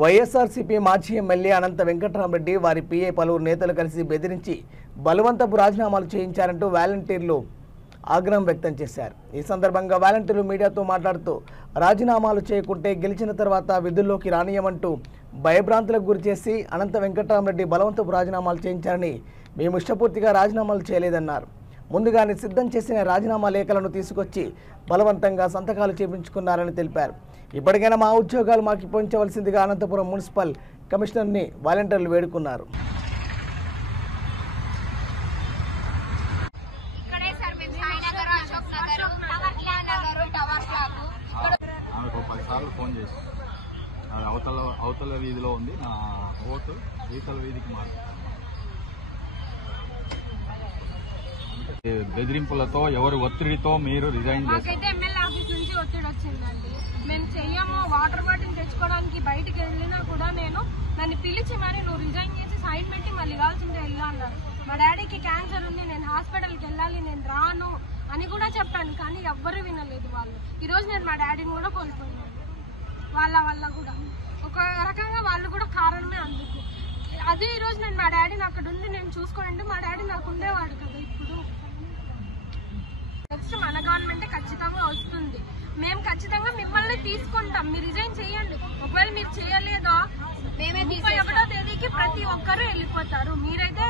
వైఎస్ఆర్సీపీ మాజీ ఎమ్మెల్యే అనంత వెంకటరామరెడ్డి వారి పీఏ పలువురు నేతలు కలిసి బెదిరించి బలవంతపు రాజీనామాలు చేయించారంటూ వాలంటీర్లు ఆగ్రహం వ్యక్తం చేశారు। ఈ సందర్భంగా వాలంటీర్లు మీడియాతో మాట్లాడుతూ రాజీనామాలు చేయకుంటే గెలిచిన తర్వాత విధుల్లోకి రానియమంటూ భయభ్రాంతులకు గురిచేసి అనంత వెంకటరామరెడ్డి బలవంతపు రాజీనామాలు చేయించారని మేము ఇష్టపూర్తిగా రాజీనామాలు చేయలేదన్నారు। ముందుగానే సిద్ధం చేసిన రాజీనామా లేఖలను తీసుకొచ్చి బలవంతంగా సంతకాలు చేయించుకున్నారని తెలిపారు। ఇప్పటికైనా మా ఉద్యోగాలు మాకు ఇప్పించవలసిందిగా అనంతపురం మున్సిపల్ కమిషనర్ని వాలంటీర్లు వేడుకున్నారు। ఫోన్ చేసి అవతల వీధిలో ఉంది నా ఓటు ఈతల వీధికి మారుతుంది। బెదిరింపులతో ఎవరు ఒత్తిడితో మీరు రిజైన్ చేశారు? ఎమ్మెల్యే ఆఫీస్ నుంచి ఒత్తిడి వచ్చిందండి। మేము చెయ్యము, వాటర్ బాటిల్ తెచ్చుకోవడానికి బయటకు వెళ్ళినా కూడా నన్ను పిలిచి మరి నువ్వు రిజైన్ చేసి సైన్ పెట్టి మళ్ళీ కావాల్సిందే వెళ్ళు అన్నారు। మా డాడీకి క్యాన్సర్ ఉంది, నేను హాస్పిటల్కి వెళ్ళాలి, నేను రాను అని కూడా చెప్పాను, కానీ ఎవ్వరు వినలేదు వాళ్ళు। ఈ రోజు నేను మా డాడీని కూడా కోల్పోయాను, వాళ్ళ వల్ల కూడా ఒక రకంగా వాళ్ళు కూడా కారణమే అందుకు। అదే ఈ రోజు నేను మా డాడీని అక్కడ ఉండి నేను చూసుకోనంటే మా డాడీ నాకు ఉండేవాడు కదా। ఇప్పుడు నెక్స్ట్ మన గవర్నమెంట్ ఖచ్చితంగా వస్తుంది, మేము ఖచ్చితంగా మిమ్మల్ని తీసుకుంటాం, మీరు రిజైన్ చేయండి। ఒకవేళ మీరు చేయలేదో 31వ తేదీకి ప్రతి ఒక్కరు వెళ్ళిపోతారు, మీరైతే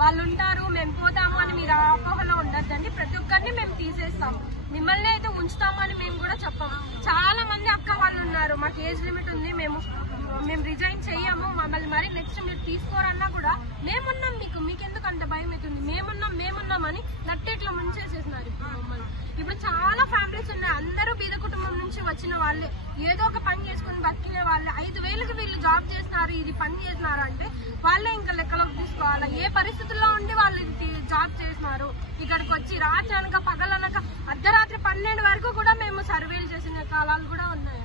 వాళ్ళు ఉంటారు మేము పోతాము అని మీరు అపోహలో ఉండద్దండి। ప్రతి ఒక్కరిని మేము తీసేస్తాము, మిమ్మల్ని అయితే ఉంచుతాము అని మేము కూడా చెప్పాము। చాలా మంది అక్క వాళ్ళు ఉన్నారు, మాకు ఏజ్ లిమిట్ ఉంది, మేము రిజైన్ చెయ్యము, మమ్మల్ని మరి నెక్స్ట్ మీరు తీసుకోరన్నా కూడా మేమున్నాం, మీకెందుకు అంత భయం అవుతుంది, మేమున్నాం అని నట్టేట్లో ముంచేసేసినారు ఇప్పుడు మమ్మల్ని। ఇప్పుడు చాలా ఫ్యామిలీస్ ఉన్నాయి, అందరూ బీద కుటుంబం నుంచి వచ్చిన వాళ్ళే, ఏదో ఒక పని చేసుకుని బతికిన వాళ్ళే। 5,000కి వీళ్ళు జాబ్ చేస్తున్నారు, ఇది పని చేస్తున్నారు అంటే వాళ్ళే ఇంకా లెక్కలోకి తీసుకోవాలి, ఏ పరిస్థితుల్లో ఉండి వాళ్ళు జాబ్ చేస్తున్నారు। ఇక్కడికి వచ్చి రాత్రి అనక పగలనక అర్ధరాత్రి 12 వరకు కూడా మేము సర్వేలు చేసిన కాలాలు కూడా ఉన్నాయండి।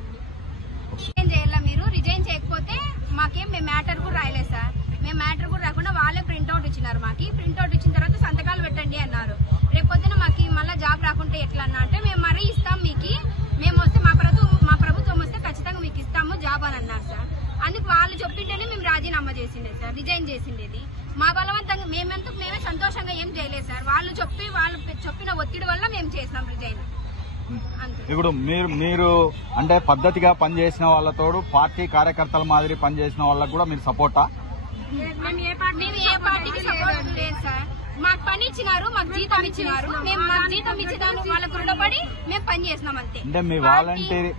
మీరు రిజైన్ చేయకపోతే మాకేం మేము మ్యాటర్ కూడా రాయలేదు సార్, మేము మ్యాటర్ కూడా రాకుండా వాళ్ళే ప్రింట్అవుట్ ఇచ్చినారు। మాకు ప్రింట్అవుట్ ఇచ్చిన తర్వాత సంతకాలు పెట్టండి అన్నారు। రేపు పొద్దున మాకు మళ్ళీ జాబ్ రాకుంటే ఎట్లా అన్నా అంటే మేము మరీ ఇస్తాం మీకు, మేము వస్తే మా ప్రభుత్వం వస్తే ఖచ్చితంగా మీకు ఇస్తాము జాబ్ అని అన్నారు సార్। అందుకు వాళ్ళు చెప్పింటేనే మేము రాజీనామా చేసిండే సార్, రిజైన్ చేసిండేది। మా బలవంతంగా మేమే సంతోషంగా ఏం చేయలేదు సార్, వాళ్ళు చెప్పిన ఒత్తిడి వల్ల మేము చేసినాం రిజైన్। ఇప్పుడు మీరు అంటే పద్ధతిగా పనిచేసిన వాళ్ళతో పార్టీ కార్యకర్తల మాదిరి పనిచేసిన వాళ్ళకు కూడా మీరు సపోర్టా? మేము ఏ పార్టీకి సపోర్ట్ లేదు సార్, మాకు పని ఇచ్చినారు, మాకు జీతం ఇచ్చినారు, మేము మాకు జీతం ఇచ్చినారు వాళ్ళకు రుణపడి మేము పని చేసినాం అంతే। అంటే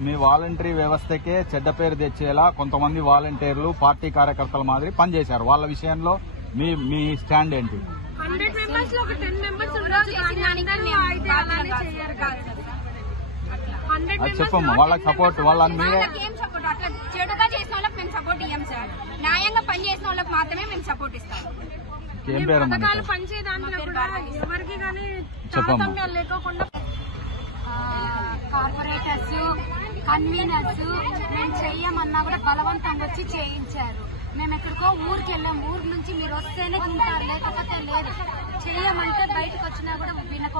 మీ వాలంటరీ వ్యవస్థకే చెడ్డ పేరు తెచ్చేలా కొంతమంది వాలంటీర్లు పార్టీ కార్యకర్తల మాదిరి పనిచేశారు, వాళ్ళ విషయంలో మీ స్టాండ్ ఏంటి? 100 మెంబర్స్ లో ఒక 10 మెంబర్స్ చెప్పమ్మా, వాళ్ళకి సపోర్ట్ ఏం సపోర్ట్ అట్లా చెడుగా చేసిన వాళ్ళకి మేము సపోర్ట్ ఇయ్యం సార్, న్యాయంగా పని చేసిన వాళ్ళకి మాత్రమే మేము సపోర్ట్ ఇస్తాం। పథకాలు పంచే దాంట్లో కూడా ఎవరికి కానీ తారతమ్యాలు లేకోకుండా కార్పొరేటర్స్ కన్వీనర్స్ మేము చెయ్యమన్నా కూడా బలవంతంగా వచ్చి చేయించారు। మేము ఎక్కడికో ఊరికి వెళ్ళాం, ఊరు నుంచి మీరు వస్తేనే తింటారు లేకపోతే లేదు, చెయ్యమంటే బయటకు వచ్చినా కూడా వినక